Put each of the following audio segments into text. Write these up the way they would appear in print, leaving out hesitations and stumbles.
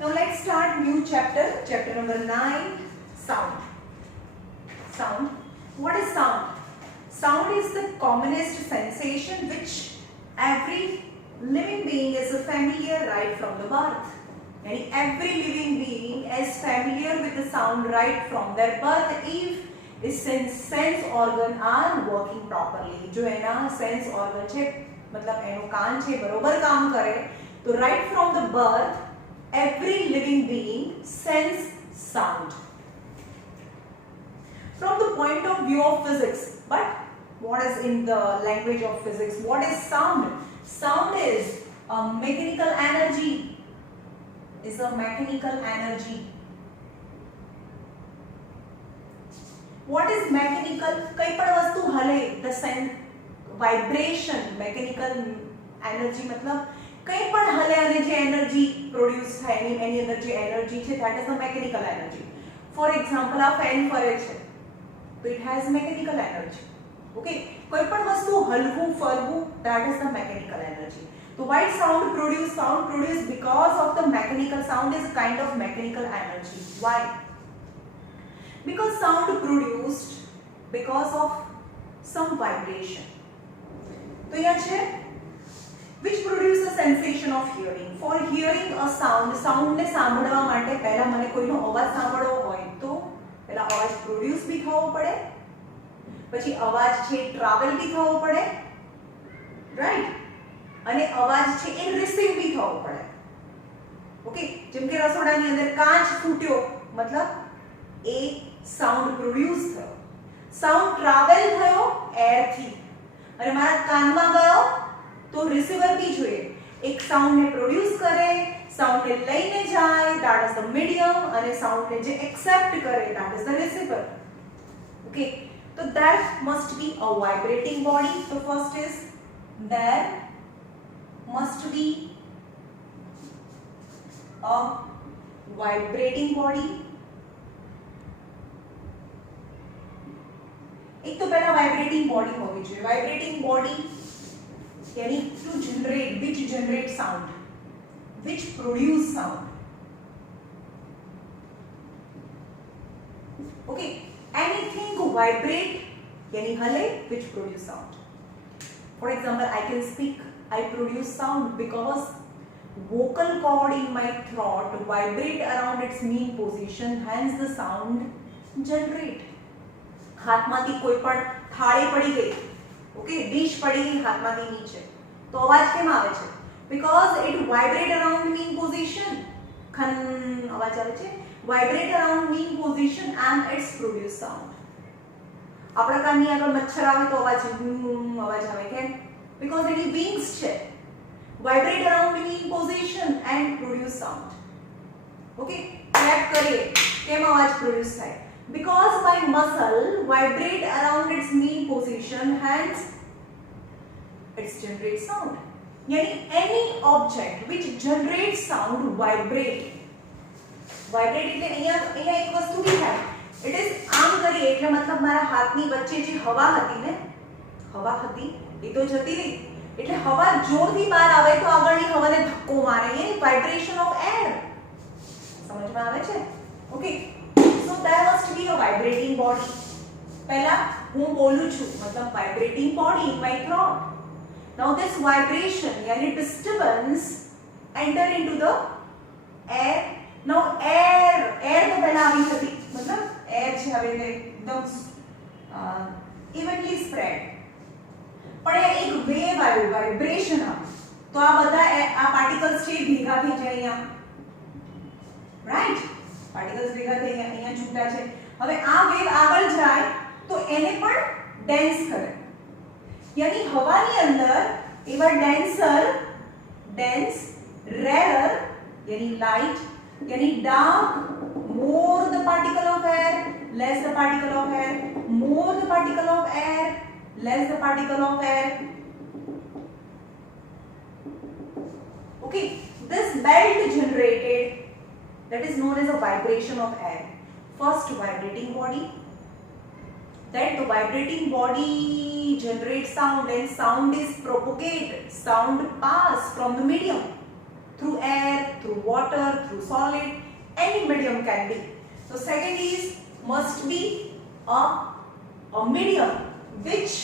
Now let's start new chapter, chapter number 9, sound. Sound. What is sound? Sound is the commonest sensation which every living being is familiar right from the birth. Yani every living being is familiar with the sound right from their birth if his sense organ are working properly. जो है ना sense organ છે मतलब એનો કાન છે બરોબર કામ કરે તો right from the birth every living being sense sound from the point of view of physics. But what is in the language of physics? What is sound? Sound is a mechanical energy. Is a mechanical energy. What is mechanical? कई पण वस्तु हले the sense vibration mechanical energy मतलब कई पण हले અને જે energy produce થાય એની અંદર જે energy છે that is the mechanical energy. For example આ fan ફરે છે તો it has mechanical energy. Okay, કોઈ પણ વસ્તુ હલવું ફરવું that is the mechanical energy. So why sound produced because of the mechanical sound is a kind of mechanical energy. Why? Because sound produced because of some vibration. तो यहाँ છે which produce the sensation of hearing. For hearing a sound ને સાંભળવા માટે પહેલા મને કોઈનો અવાજ સાંભળવો હોય તો પહેલા અવાજ પ્રોડ્યુસ બી થવો પડે પછી અવાજ છે ટ્રાવેલ બી થવો પડે રાઈટ અને અવાજ છે એ રિસીવ બી થવો પડે. ઓકે, જેમ કે રસોડાની અંદર કાચ ફૂટ્યો મતલબ એ સાઉન્ડ પ્રોડ્યુસ થયો. સાઉન્ડ ટ્રાવેલ થયો એર થી અને મારા કાનમાં ગયો તો રિસીવર બી જોઈએ એક સાઉન્ડ ને પ્રોડ્યુસ કરે સાઉન્ડ ને લઈને જાય that is the medium અને સાઉન્ડ ને જે એક્સેપ્ટ કરે that is the receiver. Okay, so that must be a vibrating body. So first is there must be a vibrating body. एक तो पहला वाइब्रेटिंग बॉडी होगी चाहिए. वाइब्रेटिंग बॉडी यानी to generate which generate sound, which produce sound. Okay, anything vibrate यानी हले which produce sound. For example, I can speak, I produce sound because vocal cord in my throat vibrate around its mean position, hence the sound generate. હાથમાંથી કોઈ પણ થાળી પડી ગઈ, okay, dish પડી ગઈ હાથમાંથી નીચે તો અવાજ કેમ આવે છે? because it vibrate around mean position. ખન અવાજ આવે છે, vibrate around mean position and it's produce sound. આપણા કાનની આગળ મચ્છર આવે તો અવાજ આવે કેમ? because એની wings છે, vibrate around mean position and produce sound. okay, clap કરીએ કેમ અવાજ produce થાય? because my muscle vibrate around its mean position, hence it generates sound. यानी any object which generates sound vibrate. vibrate એટલે અહીંયા એક વસ્તુ બી થાય. it is આમ કરીએ એટલે મતલબ મારા હાથની વચ્ચે જે હવા હતી ને, હવા હતી એ તો જતી રહી એટલે હવા જોરથી બહાર આવે તો આગળની હવાને ધક્કો મારે એ વાઇબ્રેશન ઓફ એર. સમજમાં આવે છે? Okay, so there must be a vibrating body. પહેલા હું બોલું છું મતલબ vibrating body in my throat. Now this vibration yani disturbance enter into the air. Now air તો પહેલા આવી હતી મતલબ air છે હવે એકદમ evenly spread. પણ એક વેવ આવ્યો, વાઇબ્રેશન આવ્યો તો આ બધા આ પાર્ટિકલ્સ છે ભેગા થઈ જાય અહીંયા, રાઈટ? પાર્ટિકલ્સ ભેગા થઈ અહીંયા છૂટા છે. હવે આ વેવ આગળ જાય તો એને પણ ડેન્સ કરે. यानी હવાની અંદર એવા ડેન્સર, ડેન્સ, રેરર यानी લાઇટ, यानी dark, more the particle of air, less the particle of air, more the particle of air, less the particle of air. Okay, this belt generated, that is known as a vibration of air. First vibrating body, that the vibrating body generates sound and sound is propagated, sound pass from the medium. through air, through water, through solid, any medium can be. So second is must be a medium which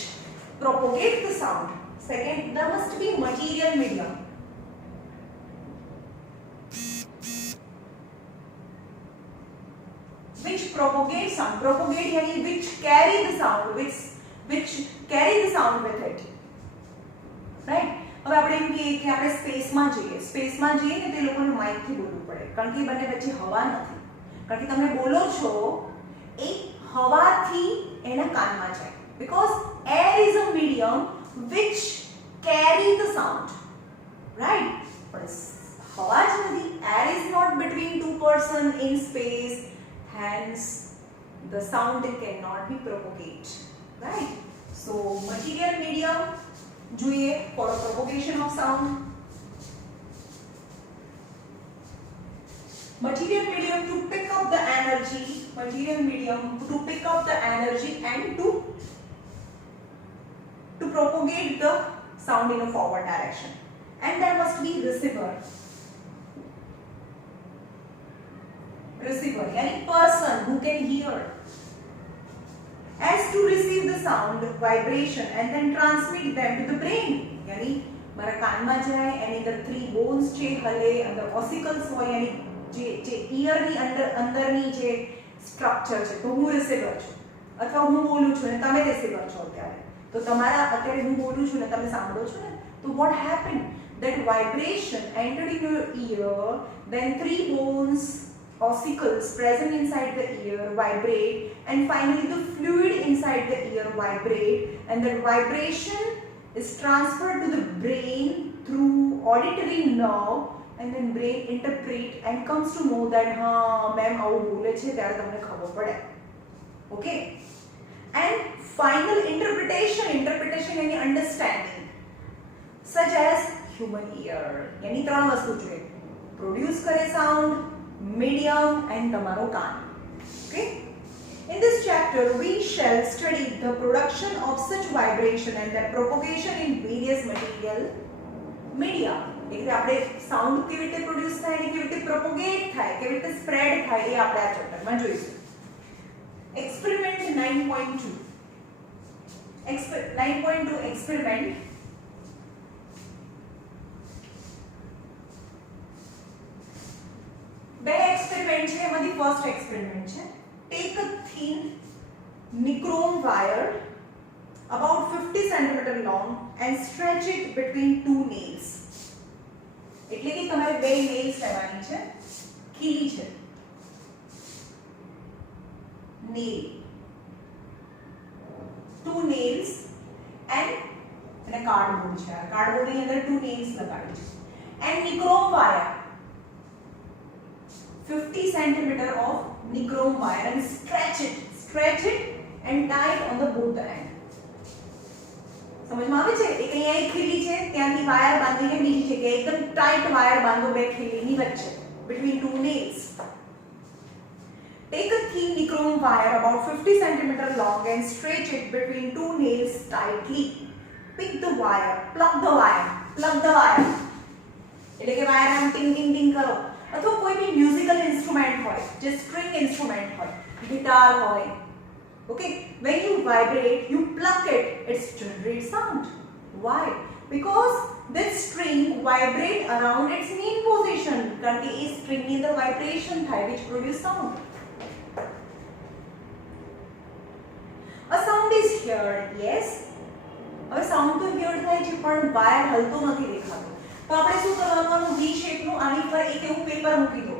propagates the sound. Second, there must be material medium. Which propagates sound. Propagate यानी which carry the sound, which carry the sound with it. Right? હવે આપણે એમ કહીએ કે આપણે સ્પેસમાં જઈએ ને તે લોકોને માઇકથી બોલવું પડે કારણ કે બંને વચ્ચે હવા નથી. કારણ કે તમે બોલો છો એ હવાથી એના કાનમાં જાય. Because air is a medium which carry the sound. Right? પણ હવા જ નથી. Air is not between two person in space. Hence, the sound cannot be propagated. Right? So, material medium જોઈએ for the propagation of sound. Material medium to pick up the energy. Material medium to pick up the energy and to propagate the sound in a forward direction. And there must be receiver. Receiver, yani person who can hear. As to receive the sound, vibration and then transmit them to the brain. यानी मारा कान में जाए एनी अंदर 3 bones છે હલે અંદર ઓસિકલ્સ હોય यानी જે ઈયર ની અંદર ની જે સ્ટ્રક્ચર છે તો હું રિસીવર છું અથવા હું બોલું છું ને તમે રિસીવર છો અત્યારે તો તમારા અત્યારે હું બોલું છું ને તમે સાંભળો છો ને તો what happened that vibration entered in your ear then 3 bones ossicles present inside the ear vibrate and finally the fluid inside the ear vibrate and that vibration is transferred to the brain through auditory nerve and then brain interpret and comes to know that ha ma'am આવું બોલે છે ત્યારે તમને ખબર પડે. Okay, and final interpretation yani understanding such as human ear yani ત્રણ વસ્તુ જોઈએ produce કરે sound medium and તમારો કાન. Okay, in this chapter we shall study the production of such vibration and their propagation in various material media. એટલે આપણે સાઉન્ડ કેવી રીતે પ્રોડ્યુસ થાય અને કેવી રીતે પ્રોપોગેટ થાય કેવી રીતે સ્પ્રેડ થાય એ આપણે આ ચેપ્ટરમાં જોઈશું. એક્સપેરિમેન્ટ 9.2 9.2 એક્સપેરિમેન્ટ બે એક્સપેરિમેન્ટ છે એમાંથી ફર્સ્ટ એક્સપેરિમેન્ટ છે take a thin nichrome wire about 50 cm long and stretch it between two nails. એટલે કે તમારે બે નેલ્સ લેવાની છે ખીલી છે nail two nails and અને કાર્ડબોર્ડ છે કાર્ડબોર્ડ ની અંદર two nails લગાડી છે and nichrome wire 50 cm of nichrome wire and stretch it and tie it on the both end. समझ में आवे छे एक અહીંયા એક ખીલી છે ત્યાંથી વાયર બાંધીને બીજી જગ્યાએ એકદમ ટાઈટ વાયર બાંધો બે ખીલીની વચ્ચે between two nails. Take a thin nichrome wire about 50 cm long and stretch it between two nails tightly. Pick the wire, plug the wire. એટલે કે વાયર આમ ટિંગ ટિંગ ટિંગ કરો અથવા કોઈ બી મ્યુઝિકલ ઇન્સ્ટ્રુમેન્ટ હોય જે સ્ટ્રિંગ ઇન્સ્ટ્રુમેન્ટ હોય ગિટાર હોય. Okay, when you vibrate, you pluck it, it generates sound. Why? Because this string vibrate around its main position. કારણ કે એ string ની અંદર vibration થાય which produce sound. A sound is heard, yes. હવે sound તો heard થાય છે પણ વાયર હલતો નથી દેખાતો. તો આપણે શું કરવાનું V shape નું આની પર એક એવું પેપર મૂકી દો.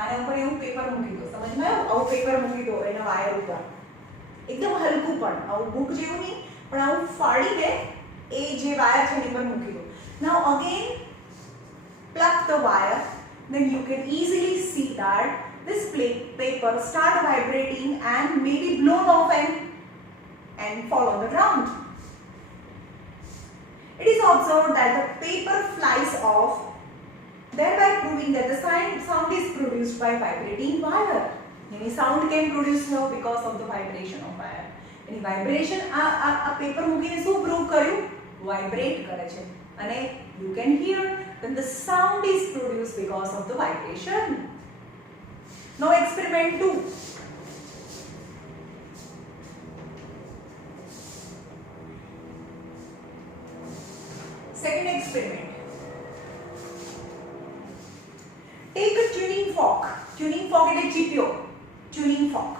આના ઉપર એવું પેપર મૂકી દો સમજમાં આવ્યું આવું પેપર મૂકી દો એના વાયર ઉપર એકદમ હલકું પણ આવું બુક જેવું નહીં પણ આવું ફાડીને એ જે વાયર છે એની પર મૂકી દો. Now again pluck the wire then you can easily see that this paper start vibrating and may be blown off and fall on the ground. It is observed that the paper flies off thereby proving that the sound is produced by vibrating wire. Any sound can produce here because of the vibration of wire. Any vibration a paper મૂકીને શું પ્રૂવ કર્યું વાઇબ્રેટ કરે છે અને you can hear then the sound is produced because of the vibration. Now experiment 2. Second experiment. Take a tuning fork. Tuning fork એટલે ચીપિયો. Tuning fork.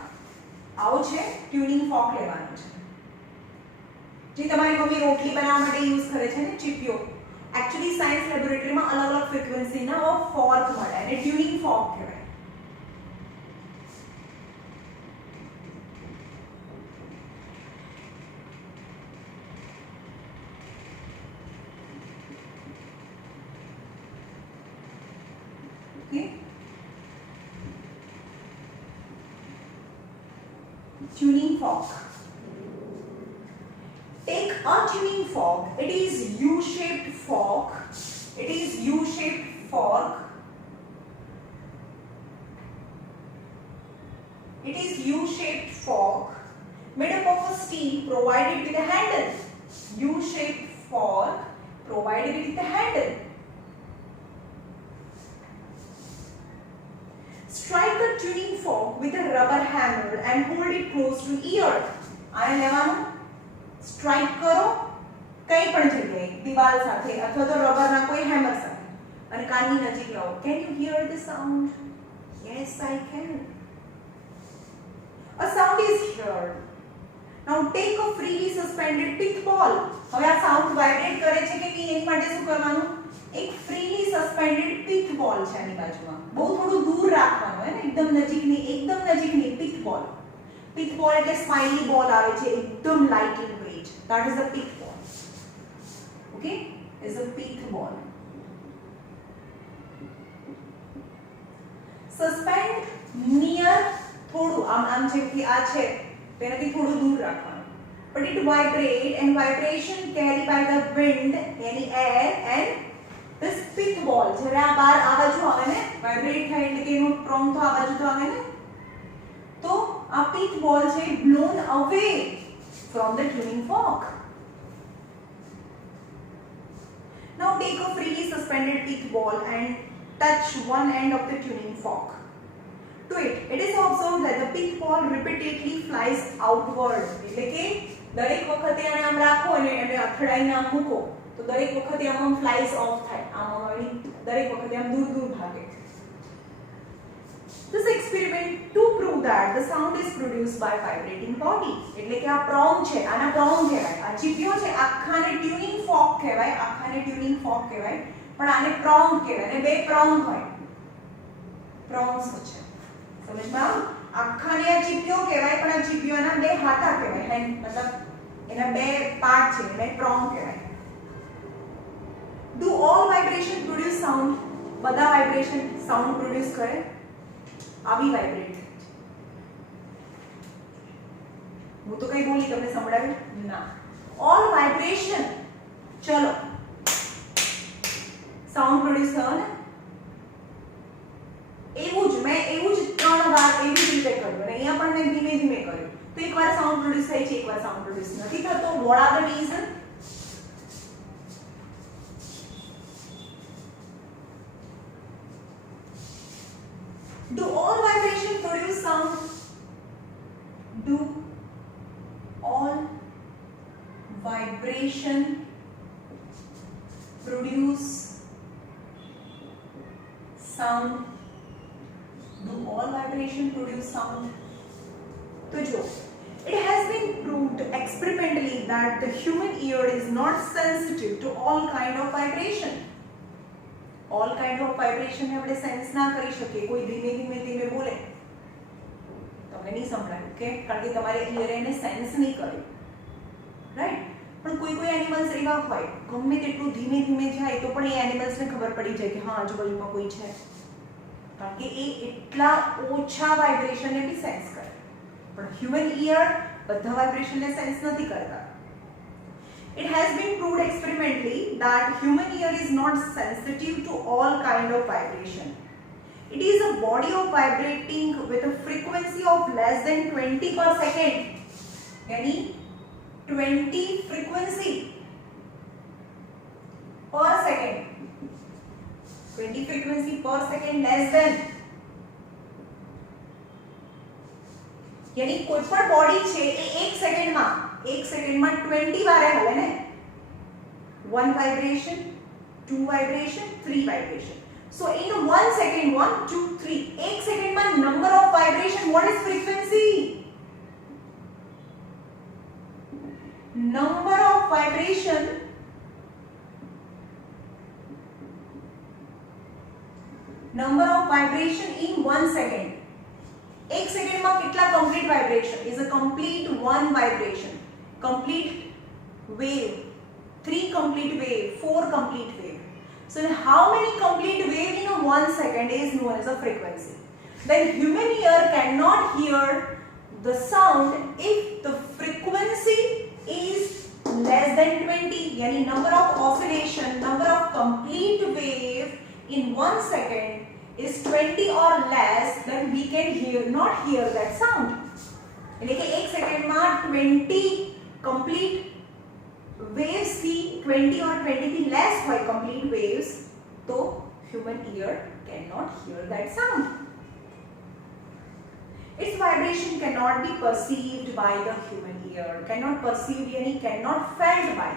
આવો છે tuning fork લેવાનો છે. જે તમારી મમ્મી રોટલી બનાવવા માટે યુઝ કરે છે ને ચીપિયો. Actually સાયન્સ લેબોરેટરીમાં અલગ-અલગ ફ્રીક્વન્સીના ફોર્ક મળે અને ટ્યુનિંગ ફોર્ક કહેવાય. Okay. Tuning fork. Take a tuning fork. It is U-shaped fork. It is U-shaped fork. It is U-shaped fork made up of a steel provided with a handle. U-shaped fork provided with a handle. Strike a tuning fork with a rubber hammer and hold it close to ear. આને લેવાનું સ્ટ્રાઇક કરો કઈ પણ જગ્યાએ દિવાલ સાથે અથવા તો રબરના કોઈ હેમર સાથે અને કાનની નજીક લાવો. Can you hear the sound? Yes, I can. A sound is heard. Now take a freely suspended pith ball. હવે આ સાઉન્ડ વાઇબ્રેટ કરે છે કે નહીં એની માટે શું કરવાનું? એક ફ્રીલી સસ્પેન્ડેડ પિથ બોલ છે આની બાજુમાં. બહુ થોડું દૂર રાખવાનું હે ને એકદમ નજીકની પિથ બોલ. પિથ બોલ એટલે સ્માઇલી બોલ આવે છે એકદમ light in weight. That is a pith ball. Okay? Is a pith ball. Suspend near થોડું આમ જેમ કે આ છે તેનાથી થોડું દૂર રાખવાનું. But it vibrate and vibration carried by the wind yani air and this pith ball જ્યારે આ બાર આ બાજુ આવે ને વાઇબ્રેટ થાય એટલે કે એનું પ્રોંગ તો આ બાજુ તો આવે ને તો આ pith ball છે blown away from the tuning fork. Now take a freely suspended pith ball and touch one end of the tuning fork to it. It is observed that the pith ball repeatedly flies outward. એટલે કે દરેક વખતે આને આમ રાખો અને અથડાઈને આમ મૂકો તો દરેક વખતે આમ ફ્લાઇઝ ઓફ થાય આમ દરેક વખતે આમ દૂર દૂર ભાગે. This experiment to prove that the sound is produced by vibrating body. એટલે કે આ પ્રોંગ છે આના પ્રોંગ કહેવાય. આ ચીપિયો છે આખાને ટ્યુનિંગ ફોર્ક કહેવાય. પણ આને પ્રોંગ કહેવાય અને બે પ્રોંગ હોય. પ્રોંગ્સ છે સમજમાં આખાને આ ચીપિયો કહેવાય પણ આ ચીપિયોના બે હાથા કહેવાય. હેન્ડ મતલબ એના બે પાર્ટ છે એને પ્રોંગ કહેવાય. Do all vibration produce sound? બધા વાઇબ્રેશન સાઉન્ડ પ્રોડ્યુસ કરે? આવી વાઇબ્રેટ હું તો કઈ બોલી તમને સંભળાયું ના. All vibration ચલો સાઉન્ડ પ્રોડ્યુસ થયો ને એવું જ મેં એવું જ 3 વાર એવી રીતે કર્યું અને અહીંયા પણ મેં ધીમે ધીમે કર્યું તો એકવાર સાઉન્ડ પ્રોડ્યુસ થાય છે એકવાર સાઉન્ડ પ્રોડ્યુસ નથી થતો. What are the reason? Do all vibration produce sound? Do all vibration produce sound? Do all vibration produce sound? तो जो it has been proved experimentally that the human ear is not sensitive to all kind of vibration. All kind of vibration ને આપણે સેન્સ ના કરી શકીએ. કોઈ ધીમે ધીમે બોલે તમને નહીં સંભળાય કે કારણ કે તમારે ઇયર એને સેન્સ નહીં કર્યું રાઈટ. પણ કોઈ એનિમલ્સ એવા હોય ગમે તેટલું ધીમે ધીમે જાય તો પણ એ એનિમલ્સને ખબર પડી જાય કે હા આજુબાજુમાં કોઈ છે કારણ કે એ એટલા ઓછા વાઇબ્રેશનને બી સેન્સ કરે. પણ હ્યુમન ઇયર બધા વાઇબ્રેશનને સેન્સ નથી કરતા. It has been proved experimentally that human ear is not sensitive to all kind of vibration. It is a body of vibrating with a frequency of less than 20 per second. यानी 20 frequency 20 frequency per second less than, यानी कोई पण बॉडी छे ए 1 सेकंड में 20 वारे हले ने, 1 वाइब्रेशन, 2 वाइब्रेशन, 3 vibration. So in 1 second 1 2 3 1 सेकंड में number of vibration, what is frequency? Number of vibration in 1 second. 1 सेकंड में कितना complete vibration is a complete 1 vibration, complete wave, 3 complete wave, 4 complete wave. So how many complete wave in 1 second is known as a frequency. Then human ear cannot hear the sound if the frequency is less than 20, यानी number of oscillation, number of complete wave in 1 second is 20 or less, then we can not hear that sound. यानी कि 1 सेकंड में 20 complete waves थी, 20 और 20 थी less हुई complete waves, तो human ear cannot hear that sound. Its vibration cannot be perceived by the human ear. Cannot perceived यानी cannot felt by.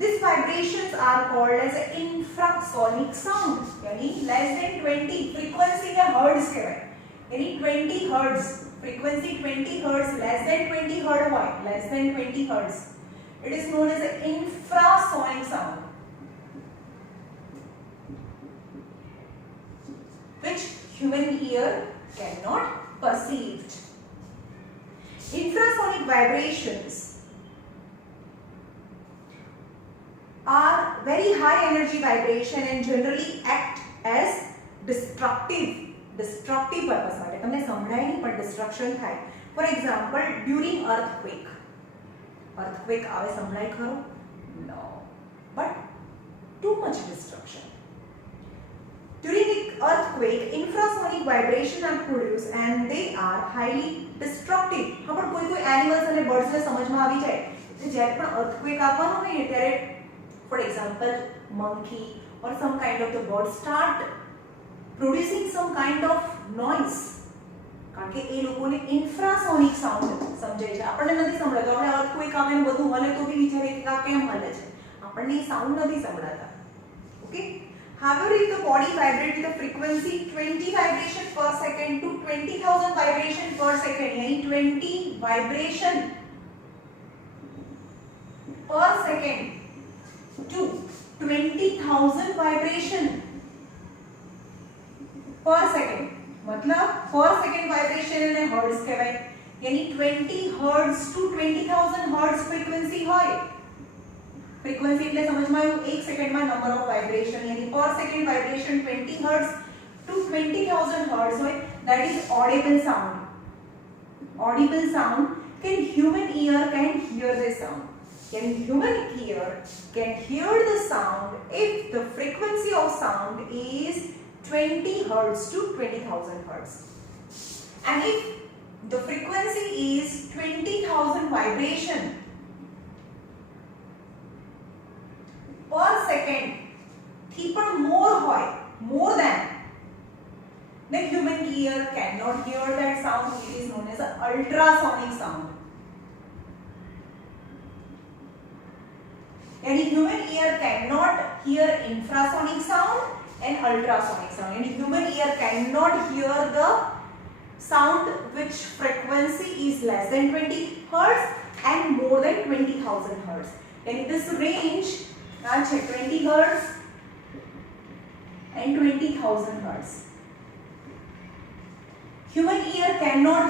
These vibrations are called as infrasonic sound. यानी less than 20 frequency के hertz के हैं. यानी 20 hertz frequency 20 hertz less than 20 hertz हुआ है, less than 20 hertz. It is known as an infrasonic sound, which human ear cannot perceive. Infrasonic vibrations are very high energy vibration and generally act as destructive purpose માટે. તમને સંભળાય નહીં પણ destruction થાય. For example, during earthquake આવે, સંભળાય ખરો? No, but too much destruction. During the earthquake, infrasonic vibration are produced and they are highly destructive. હા પણ કોઈ animals અને birds ને સમજમાં આવી જાય કે જ્યારે પણ earthquake આવવાનો હોય ને ત્યારે, for example, monkey or some kind of the bird start producing some kind of noise, કારણ કે એ લોકોને infrasonic sound સમજાય છે. આપણને નથી સંભળાતો, આપણે earthquake આવે ને બધું હલે તો બી વિચારે કે આ કેમ હલે છે, આપણને એ સાઉન્ડ નથી સંભળાતા. Okay. However, if the body vibrates with a frequency 20 vibration per second to 20,000 vibration per second, यानी 20 vibration per second to 20,000 vibration per second, मतलब per second vibration ने hertz कहवाय, यानी 20 hertz to 20,000 hertz frequency होय. frequency એટલે સમજમાં આવ્યું, 1 સેકન્ડ માં number of vibration, यानी per second vibration 20 hertz to 20,000 hertz होय. That is audible sound. Audible sound, can human ear can hear this sound. Can human ear can hear the sound if the frequency of sound is 20 hertz to 20,000 hertz, and if the frequency is 20,000 vibration per second થી પણ more than, then human ear cannot hear that sound. It is known as an ultrasonic sound. यानी human ear cannot hear infrasonic sound and ultrasonic sound. यानी human ear cannot hear the sound which frequency is less than 20 hertz and more than 20,000 hertz. यानी this range है 20 hertz and 20,000 hertz. Human ear cannot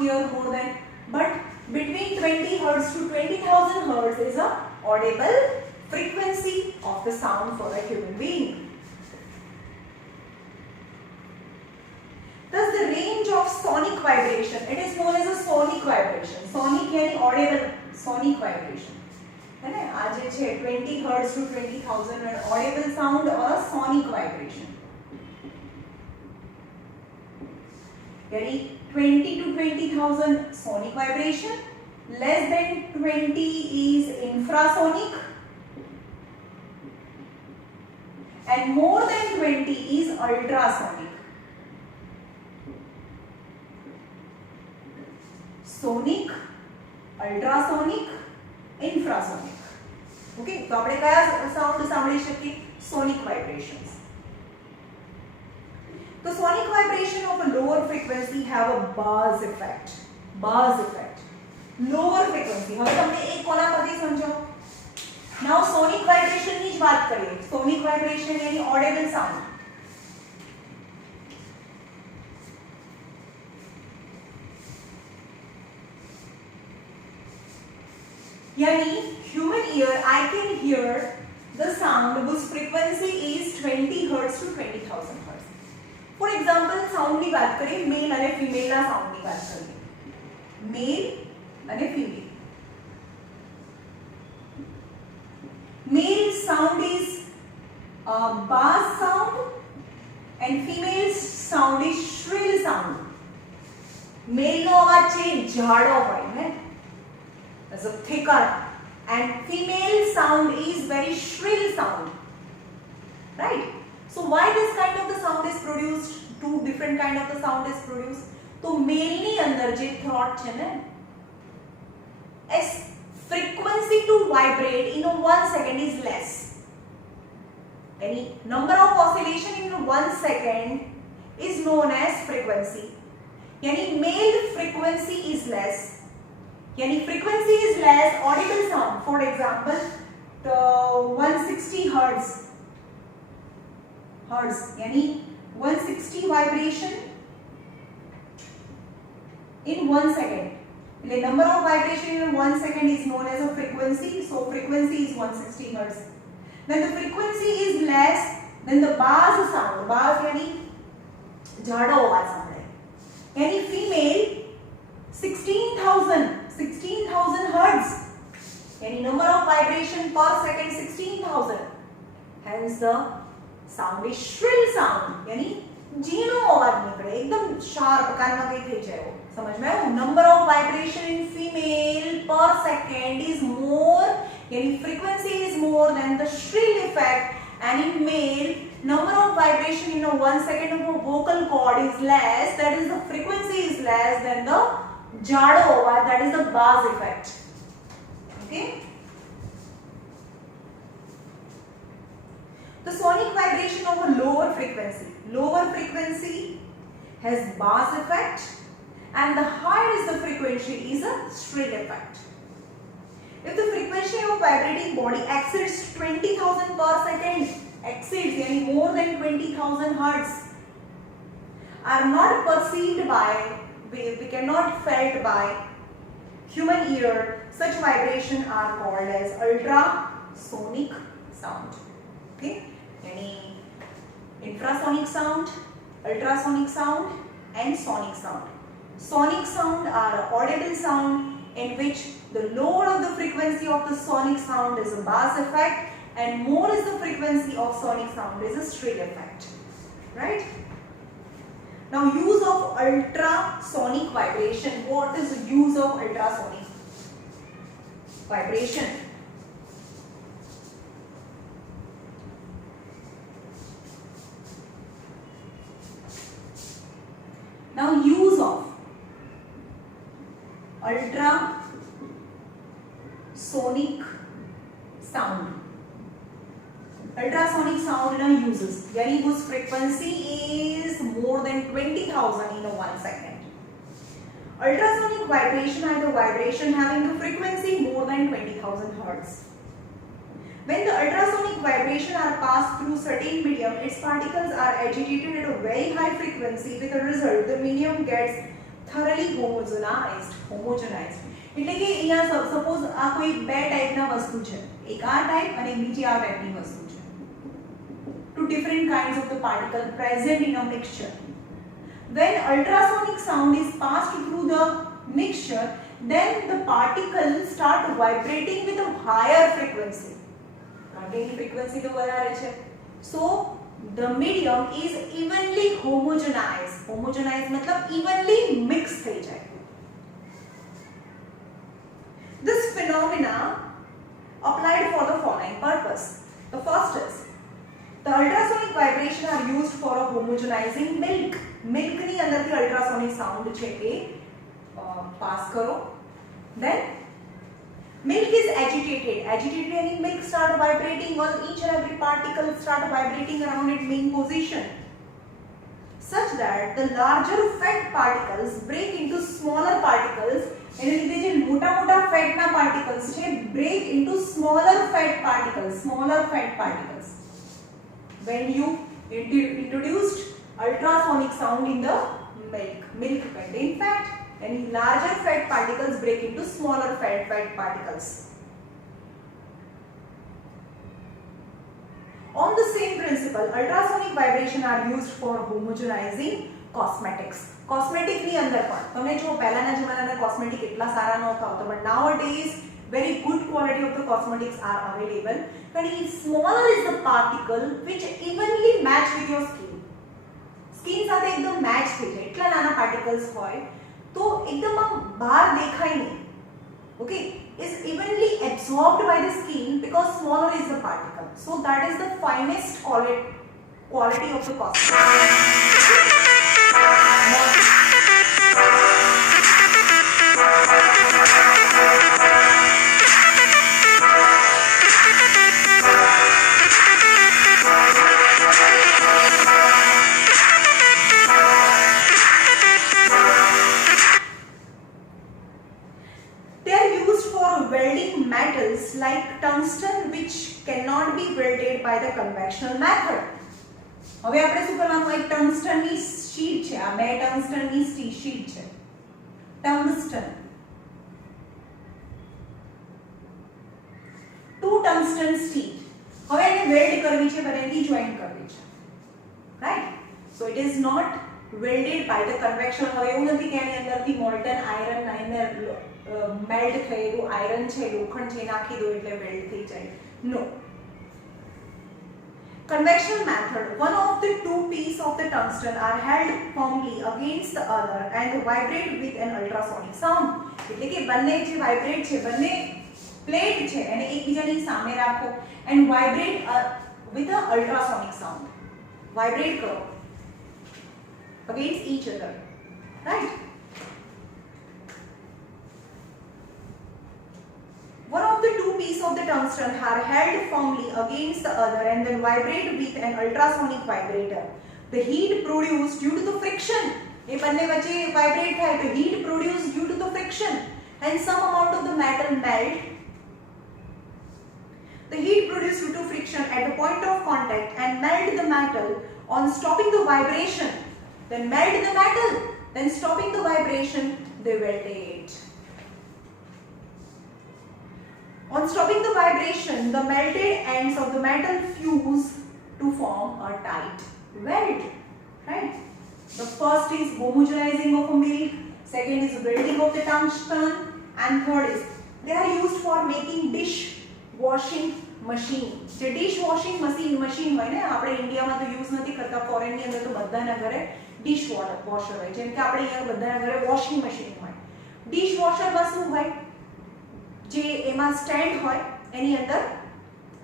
hear more than, but between 20 hertz to 20,000 hertz is a audible frequency of the sound for a human being. Thus the range of sonic vibration, it is known as a sonic vibration. Sonic यानी audible sonic vibration, है ना? आज है 20 hertz to 20,000 an audible sound or a sonic vibration. यानी 20 to 20,000 sonic vibration, less than 20 is infrasonic and more than 20 is ultrasonic. Sonic, ultrasonic, infrasonic. Okay, તો આપણે કયા સાઉન્ડ સાંભળી શકીએ? Sonic vibrations. The sonic vibration of a lower frequency have a buzz effect. Buzz effect. Lower frequency. હવે તમને એક કોના પરથી સમજો? Now sonic vibration ની જ વાત કરીએ. Sonic vibration यानी audible sound. यानी human ear I can hear the sound whose frequency is 20 hertz to 20,000 hertz. For example, sound ની વાત કરીએ, મેલ અને ફિમેલ ના સાઉન્ડ ની વાત કરીએ. મેલ અને female. Male sound is bass sound and female sound is shrill sound. Male નો અવાજ છે જાડો હોય ને, as a thicker, and female sound is very shrill sound, right? So why this kind of the sound is produced? Two different kind of the sound is produced. तो male ની અંદર જે throat છે ને, as frequency to vibrate in 1 second is less. Any number of oscillation in 1 second is known as frequency. यानी male frequency is less. यानी frequency is less, audible sound. For example, the 160 hertz. यानी 160 vibration in 1 second. The number of vibration in 1 second is known as a frequency. So frequency is 160 hertz. When the frequency is less, then the bass sound. Bass यानी झाड़ा आवाज सामने. यानी female 16,000 hertz. यानी number of vibration per second 16,000. Hence the sound is shrill sound. यानी जीनो आवाज निकले, एकदम sharp कान में कहीं થઈ જાય. समझ में आया? Number of vibration in female per second is more, यानी frequency is more than the shrill effect, and in male number of vibration in 1 second of a vocal cord is less, that is the frequency is less than the jado आवाज, that is the bass effect. Okay? The sonic vibration of a lower frequency has bass effect, and the higher is the frequency is a shrill effect. If the frequency of vibrating body exceeds 20,000 per second, exceeds yani more than 20,000 hertz, are not perceived by, we cannot felt by human ear, such vibration are called as ultrasonic sound. Okay, yani infrasonic sound, ultrasonic sound, and sonic sound. Sonic sound are audible sound in which the lower of the frequency of the sonic sound is a bass effect, and more is the frequency of sonic sound is a shrill effect. Right? Now, use of ultrasonic vibration. What is the use of ultrasonic vibration? Now, use of ultrasonic sound. Ultrasonic sound now uses, yani whose frequency is more than 20,000 in 1 second. Ultrasonic vibration are the vibration having the frequency more than 20,000 hertz. When the ultrasonic vibration are passed through certain medium, its particles are agitated at a very high frequency. With the result, the medium gets thoroughly homogenized. એટલે કે અહીંયા સપોઝ આ કોઈ બે ટાઈપના વસ્તુ છે, એક આ ટાઈપ અને બીજી આ ટાઈપની વસ્તુ છે. Two different kinds of the particle present in a mixture. When ultrasonic sound is passed through the mixture, then the particles start vibrating with a higher frequency. Again, frequency तो વધારે છે. So the medium is evenly homogenized. Homogenized मतलब evenly mixed થઈ જાય. This phenomena applied for the following purpose. The first is, The ultrasonic vibration are used for a homogenizing milk. Milk ની અંદરથી ultrasonic sound છે એ પાસ કરો. Then milk is agitated. Agitated meaning milk start vibrating, or each and every particle start vibrating around its main position, such that the larger fat particles break into smaller particles. એને લીધે જે મોટા મોટા ફેટ ના પાર્ટિકલ્સ છે break into smaller fat particles. When you introduced ultrasonic sound in the milk contain fat, and larger fat particles break into smaller fat particles. On the same principle, ultrasonic vibration are used for homogenizing cosmetics. Cosmetic ની અંદર પણ તમને જો પહેલાના જમાનાના કોસ્મેટિક એટલા સારા નહોતા હોતા, but nowadays very good quality of the cosmetics are available. But smaller is the particle which evenly match with your skin. Skin સાથે એકદમ મેચ થઈ જાય એટલા નાના પાર્ટિકલ્સ હોય તો એકદમ આમ બહાર દેખાય નહીં. Okay, is evenly absorbed by the skin because smaller is the particle. So that is the finest quality of the cosmetic. Welding metals like tungsten which cannot be welded by the conventional method. હવે આપણે શું કરવાનું, એક ટંગસ્ટન ની શીટ છે, આ બે ટંગસ્ટન ની શીટ છે, ટંગસ્ટન, 2 ટંગસ્ટન શીટ. હવે એને વેલ્ડ કરવી છે, બનેથી જોઈન્ટ કરવી છે, right? So it is not welded by the convection. હવે એવું નથી કે એની અંદરથી મોલ્ટન આયરન અંદર મેલ્ટ થયેલું આયરન છે, લોખંડ છે, નાખી દો એટલે વેલ્ડ થઈ જાય. નો. Conventional method, one of the two pieces of the tungsten are held firmly against the other and vibrate with an ultrasonic sound. એટલે કે બંને જે વાઇબ્રેટ છે, બંને પ્લેટ છે એને એકબીજાની સામે રાખો and vibrate with an ultrasonic sound. Vibrate કરો against each other, right? One of the two pieces of the tungsten are held firmly against the other and then vibrate with an ultrasonic vibrator. The heat produced due to the friction, ये बनने बच्चे vibrate है तो heat produced due to the friction and some amount of the metal melt. The heat produced due to friction at the point of contact and melt the metal. On stopping the vibration, then melt the metal, then stopping the vibration, they weld it. On stopping the vibration, the melted ends of the metal fuse to form a tight weld. Right? The first is homogenizing of a milk, second is welding of the tungsten, and third is they are used for making dish washing machine. જે dish washing machine હોય ને, આપણે ઇન્ડિયામાં તો યુઝ નથી કરતા, ફોરેનની અંદર તો બધાના ઘરે ડિશ વોશર હોય, જેમ કે આપણે અહીંયા બધાના ઘરે વોશિંગ મશીન હોય. ડિશ વોશરમાં શું હોય, જે એમાં સ્ટેન્ડ હોય એની અંદર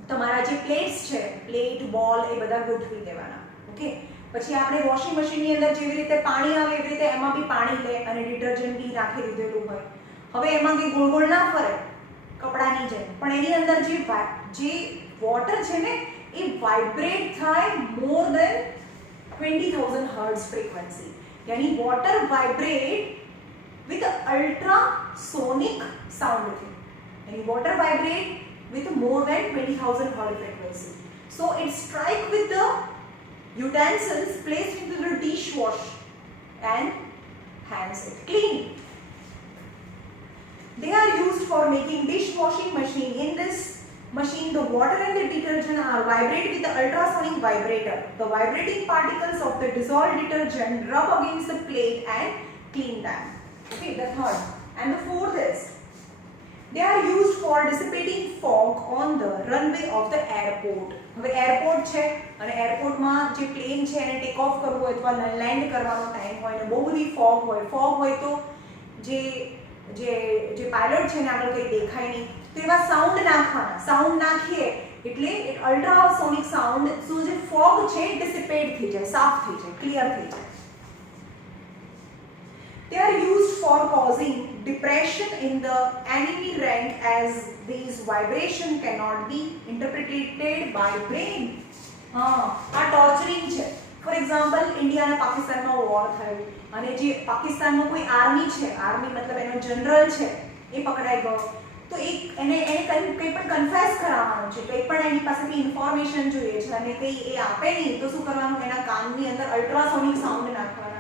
તમારા જે પ્લેટ્સ છે, પ્લેટ બોલ એ બધા ગોઠવી દેવાના. ઓકે, પછી આપણે વોશિંગ મશીનની અંદર જેવી રીતે પાણી આવે એવી રીતે એમાં બી પાણી લે અને ડિટર્જન્ટ બી નાખી દીધેલું હોય. હવે એમાં કંઈ ગોળ ગોળ ના ફરે કપડાની જેમ, પણ એની અંદર જે વોટર છે ને એ વાઇબ્રેટ થાય મોર દેન 20,000 હર્ટ્ઝ ફ્રીક્વન્સી. यानी water vibrate with ultrasonic sound. यानी water vibrate with more than 20,000 hertz frequency. So it strike with the utensils placed into the dishwash and hands it clean. They are used for making dishwashing machine. In this machine, the water and the detergent are vibrate with the ultrasonic vibrator. The vibrating particles of the dissolved detergent rub against the plate and clean them. Okay, the third. And the fourth is, they are used for dissipating fog on the runway of the airport. હવે એરપોર્ટ છે અને એરપોર્ટમાં જે પ્લેન છે એને take off કરવું હોય અથવા લેન્ડ કરવાનો ટાઈમ હોય ને બહુ બધી ફોગ હોય તો જે જે જે પાયલટ છે ને આગળ કંઈ દેખાય નહીં, તો એવા સાઉન્ડ નાખવાના. સાઉન્ડ નાખીએ એટલે અલ્ટ્રાસોનિક સાઉન્ડ શું જે ફોગ છે ડિસિપેટ થઈ જાય, સાફ થઈ જાય, ક્લિયર થઈ જાય. They are used for causing depression in the enemy rank as these vibration cannot be interpreted by brain. આ ટોર્ચરિંગ છે. ફોર એક્ઝામ્પલ ઇન્ડિયા અને પાકિસ્તાનમાં વોર થયો અને જે પાકિસ્તાનનો કોઈ આર્મી છે, આર્મી મતલબ એનો જનરલ છે, એ પકડાઈ ગયો, તો એને કંઈ પણ કન્ફેસ કરાવવાનું છે, કંઈ પણ એની પાસેથી ઇન્ફોર્મેશન જોઈએ છે અને કંઈ એ આપે નહીં તો શું કરવાનું, એના કાનની અંદર અલ્ટ્રાસોનિક સાઉન્ડ નાખવાના.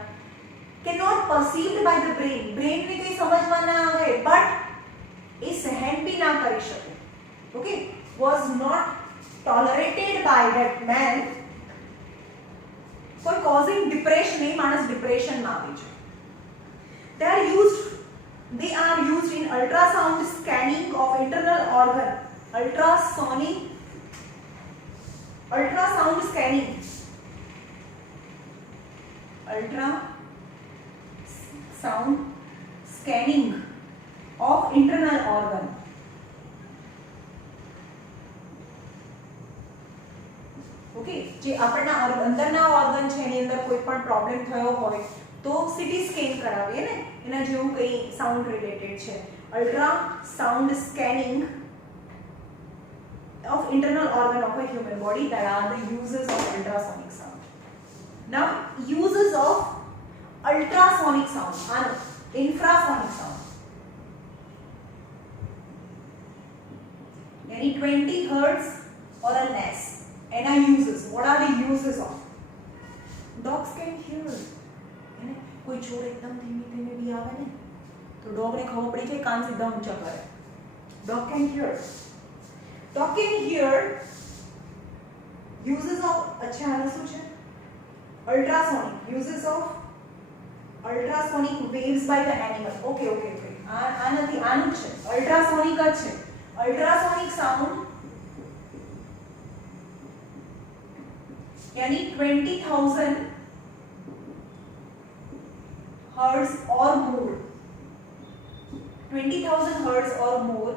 cannot perceived by the brain. brain ને કઈ સમજમાં ના આવે, બટ એ સહન બી ના કરી શકે. Okay, was not tolerated by that man for causing depression. એ માણસ ડિપ્રેશન માં આવી છે. they are used in ultrasound scanning of internal organ. ultrasound scanning of internal organ. Okay, જે આપણા અંદરના ઓર્ગન છે એની અંદર કોઈ પણ પ્રોબ્લેમ થયો હોય તો સીટી સ્કેન કરાવીએ ને, એના જેવું કંઈ સાઉન્ડ રિલેટેડ છે. Ultrasound scanning of internal organ of a human body, that are the uses of ultrasonic sound. Now, uses of ultrasonic sound and infrasonic sound. Any 20 hertz or less. And our uses. What are the uses of? Dogs can hear. कोई छोड़ एकदम धीमे भी आवे ने तो डॉग ने खबर पड़ी कि कान सीधा ऊंचा करे. Dog can hear. Dog can hear. Uses of अच्छा आना सोचे. Ultrasonic. Uses of ultrasonic waves by the animal. Okay. આ નથી, આનું છે અલ્ટ્રાસોનિક જ છે. અલ્ટ્રાસોનિક સાઉન્ડ यानी 20,000 hertz or more. 20,000 hertz or more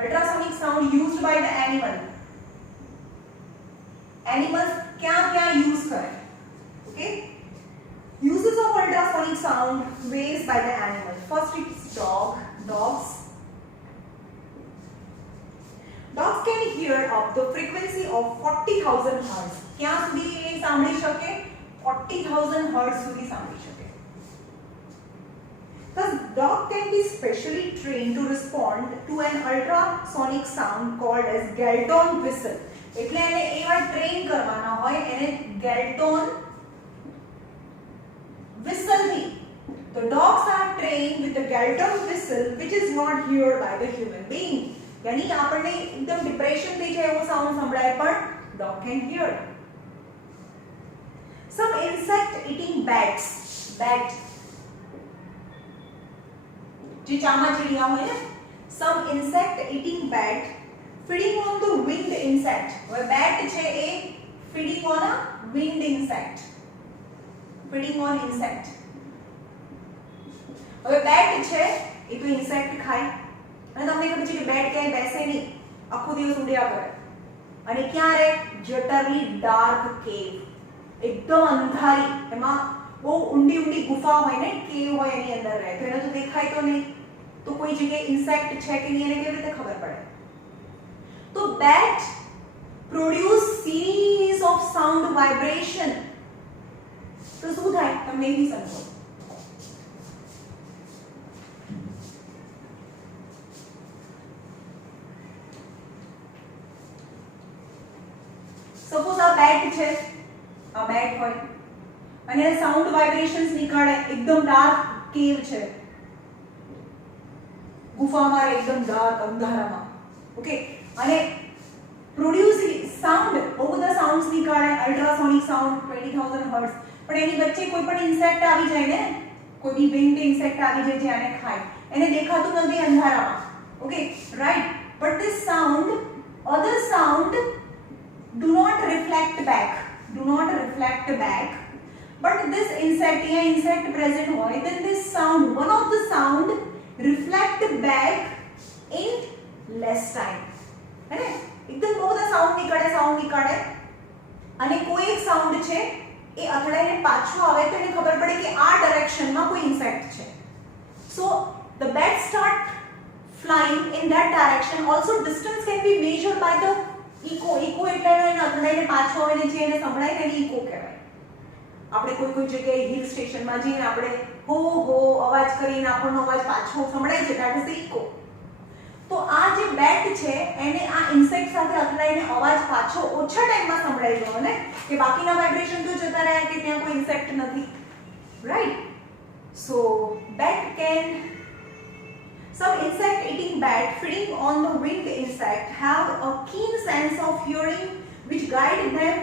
ultrasonic sound used by the animal. Animals क्या use करें? Okay, uses of ultrasonic sound waves by the animal. First it is dogs. Dogs can hear up the frequency of 40,000 hertz. क्या સુધી એ સાંભળી શકે? 40,000 hertz સુધી સાંભળી શકે. Thus, dog can be specially trained to respond to an ultrasonic sound called as Galton whistle. એટલે એને એવા ટ્રેન કરવાના હોય, એને Galton whistle થી. The dogs are trained with the Galton whistle which is not heard by the human being. यानी આપણને એકદમ ડિપ્રેશન થઈ જાય એવો સાઉન્ડ સંભળાય પણ dog can hear. Some insect eating bats. Bat જે ચામાચીડિયા હોય ને, some insect eating bat feeding on the winged insect. હવે bat છે એ feeding on a winged insect. feeding on insect. હવે bat છે એ તો insect ખાય અને તમને ખબર છે કે બેટ ક્યાંય બેસે નહીં, આખો દિવસ ઉડ્યા કરે. અને ક્યારે? જટરલી ડાર્ક કેવ, એકદમ અંધારી, એમાં બહુ ઊંડી ગુફા હોય ને, કેવ હોય એની અંદર રહે, તો એને તો દેખાય તો નહીં, તો કોઈ જગ્યાએ ઇન્સેક્ટ છે કે નહીં એને કેવી રીતે ખબર પડે? તો bat produce series of sound vibration. તો શું થાય તમને એ સમજો. સપોઝ આ બેટ છે, આ બેટ હોય અને સાઉન્ડ વાઇબ્રેશન્સ નીકળે, એકદમ ડાર્ક કેવ છે, ગુફામાં એકદમ ડાર્ક અંધારામાં. ઓકે, અને પ્રોડ્યુસ સાઉન્ડ, બહુ બધા સાઉન્ડ્સ નીકળે, અલ્ટ્રાસોનિક સાઉન્ડ 20,000 હર્ટ્ઝ. પણ એની વચ્ચે કોઈ પણ ઇન્સેક્ટ આવી જાય ને, કોઈ બી વિંગ્ડ ઇન્સેક્ટ આવી જાય જે આને ખાય, એને દેખાતું નથી અંધારામાં. Okay, right, but this sound, other sound do not reflect back, but this insect present hoy, then this sound, one of the sound reflect back in less time, હે ને? એકદમ બહુ બધા સાઉન્ડ નીકળે અને કોઈ એક સાઉન્ડ છે એ અથડાઈને પાછો આવે તો એને ખબર પડે કે આ ડાયરેક્શનમાં કોઈ ઇન્સેક્ટ છે. સો the bat start flying in that direction. Also distance can be measured by the echo. Echo એટલે એને અથડાઈને પાછો આવે ને જે એને સંભળાય તેને echo કહેવાય. આપણે કોઈ જગ્યાએ હિલ સ્ટેશનમાં જઈને આપણે હો હો અવાજ કરીને આપણનો અવાજ પાછો સંભળાય છે, that is the echo. તો આ જે બેટ છે એને આ ઇન્સેક્ટ સાથે અથડાઈને અવાજ પાછો ઓછા ટાઈમમાં સંભળાઈ ગયો ને, કે બાકીના વાઇબ્રેશન તો જતા રહ્યા કે ત્યાં કોઈ ઇન્સેક્ટ નથી, right? So bat can some insect eating bat feeding on the winged insect have a keen sense of hearing which guide them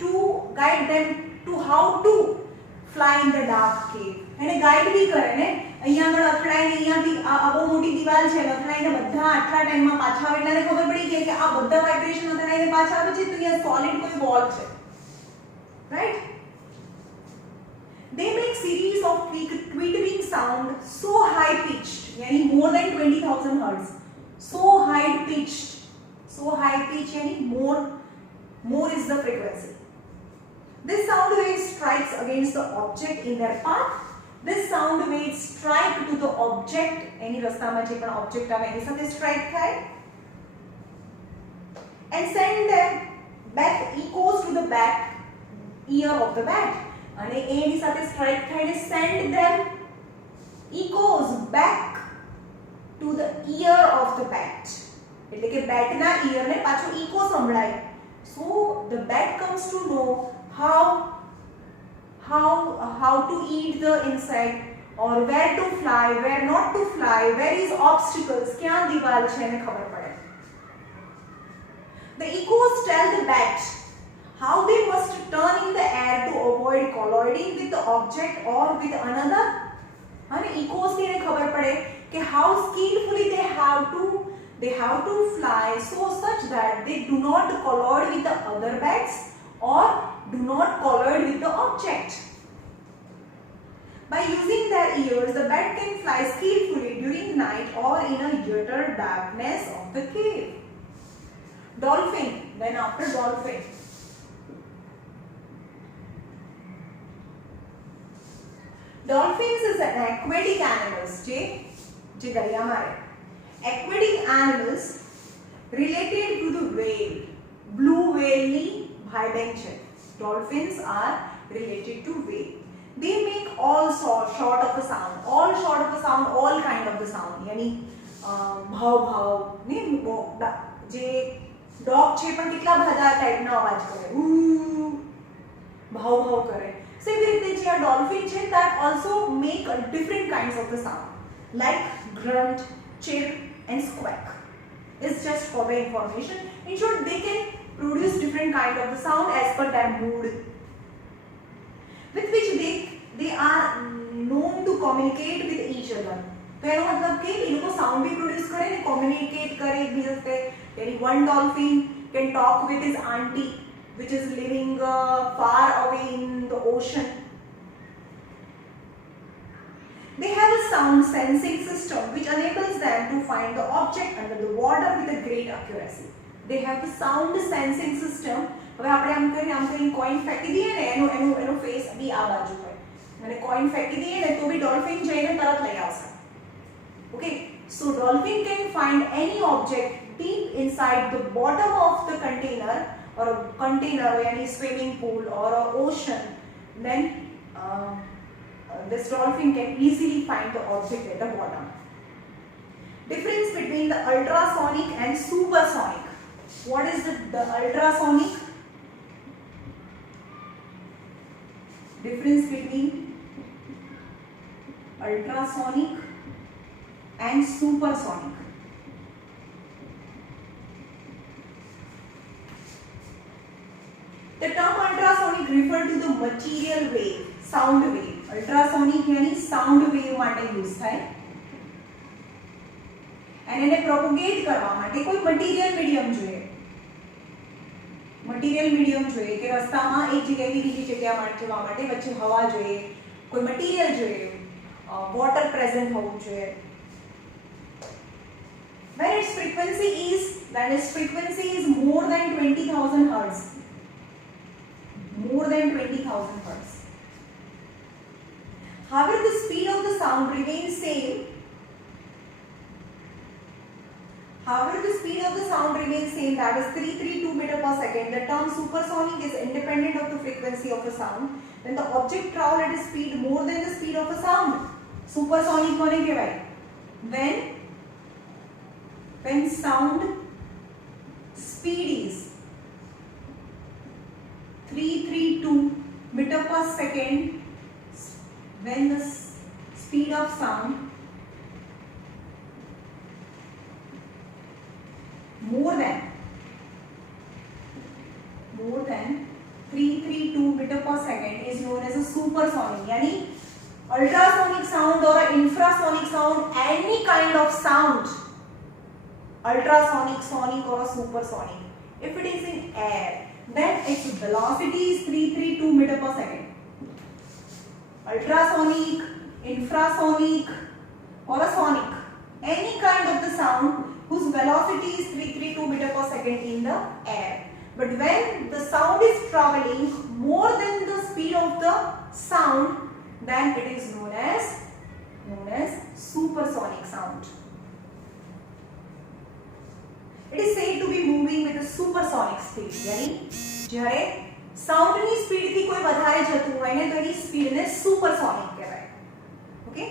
to how to fly in the dark cave. એને ગાઈડ બી કરે ને, અહીંયા આગળ અથડાઈને અહીંયાથી આ બહુ મોટી દિવાલ છે, અથડાઈને બધા આટલા ટાઈમમાં પાછા આવે એટલે એને ખબર પડી ગઈ કે આ બધા વાઇબ્રેશન અથડાઈને પાછા આવે છે તો અહીંયા સોલિડ કોઈ વોલ છે, right? They make series of twittering sound so high pitched, yani more than 20,000 hertz. So high pitch yani more is the frequency. This sound wave strikes against the object in their path. This sound wave strike to the object, any રસ્તામાં જે પણ object આવે એની સાથે strike થાય, and send them back echoes to the back ear of the bat. અને એની સાથે સ્ટ્રાઇક થઈને send them echoes back to the ear of the bat. એટલે કે બેટના ઇયરને પાછો ઇકો સંભળાય. So the bat comes to know how to eat the insect, or where to fly, where not to fly, where is obstacles, ક્યાં દિવાલ છે એને ખબર પડે. The echoes tell the bat how they must turn in the air to avoid colliding with the object or with another. અને echoes થી એને ખબર પડે કે how skillfully they have to fly so such that they do not collide with the other bats or do not collide with the object. By using their ears, the bat can fly skillfully during night or in a utter darkness of the cave. Dolphin, then after dolphin. Dolphins is an aquatic animals જે દરિયામાં રહે. Aquatic animals related to the whale. Blue whale ની ભાઈબંધ છે. Dolphins are related to whale. They make all sort of a sound, all kind of the sound. यानी ભાવ ને જે ડોગ છે પણ કેટલા બધા ટાઈપના અવાજ કરે, ભાવ કરે. So એવી રીતે જે આ ડોલ્ફિન છે that also make different kinds of the sound like grunt, chirp and squawk. It's just for the information. In short, they can produce different kind of the sound as per their mood, with which they are known to communicate with each other. तो એનો મતલબ કે એ લોકો sound be produce કરે ને કોમ્યુનિકેટ કરે એકબીજા સાથે. यानी one dolphin can talk with his auntie which is living far away in the ocean. They have a sound sensing system which enables them to find the object under the water with a great accuracy. They have the sound sensing system. હવે આપણે આમ કરીને કોઈન ફેંકી દઈએ ને એનો ફેસ બી આ બાજુ હોય અને કોઈન ફેંકી દઈએ ને તો બી ડોલ્ફિન જઈને તરત લઈ આવશે. ઓકે, સો dolphin can find any object deep inside the bottom of the container or a container or any swimming pool or an ocean. Then this dolphin can easily find the object at the bottom. Difference between the ultrasonic and supersonic. What is the ultrasonic? Difference between ultrasonic and supersonic. The term ultrasonic refer to the material wave, sound wave. Ultrasonic यानी sound wave માટે यूज થાય. અને એને પ્રોપગેટ કરવા માટે કોઈ material medium જોઈએ. Material medium જોઈએ કે રસ્તામાં એક જગ્યાએથી બીજી જગ્યાએ જવા માટે વચ્ચે હવા જોઈએ, કોઈ મટીરીયલ જોઈએ, વોટર પ્રેઝન્ટ હોવું જોઈએ. when its frequency is more than 20,000 hertz, more than 20,000 hertz. However, the speed of the sound remains same. However, the speed of the sound remains same, that is 332 meter per second. The term supersonic is independent of the frequency of the sound. When the object travels at a speed more than the speed of a sound, supersonic कोने कहवाए? When sound speed is 332 meter per second, when the speed of sound more than 332 meter per second is known as a supersonic. यानी ultrasonic sound or infrasonic sound, any kind of sound, ultrasonic, sonic or a supersonic, if it is in air, then its velocity is 332 meter per second. Ultrasonic, infrasonic or a sonic, any kind of the sound whose velocity is 332 meter per second in the air. But when the sound is traveling more than the speed of the sound, then it is known as supersonic sound. It is said to be moving with a supersonic speed. यानी જ્યારે साउंड ની સ્પીડ થી કોઈ વધારે જતું હોય ને તો એની સ્પીડ ને સુપરસોનિક કહેવાય. ઓકે,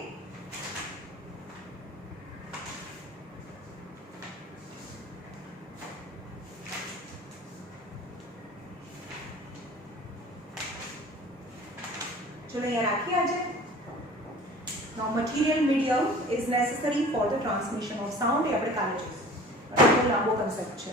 चलो यहाँ राखिए आज. Now material medium is necessary for the transmission of sound. ये આપણે કાલે જોઈશું. બહુ લાંબો concept છે.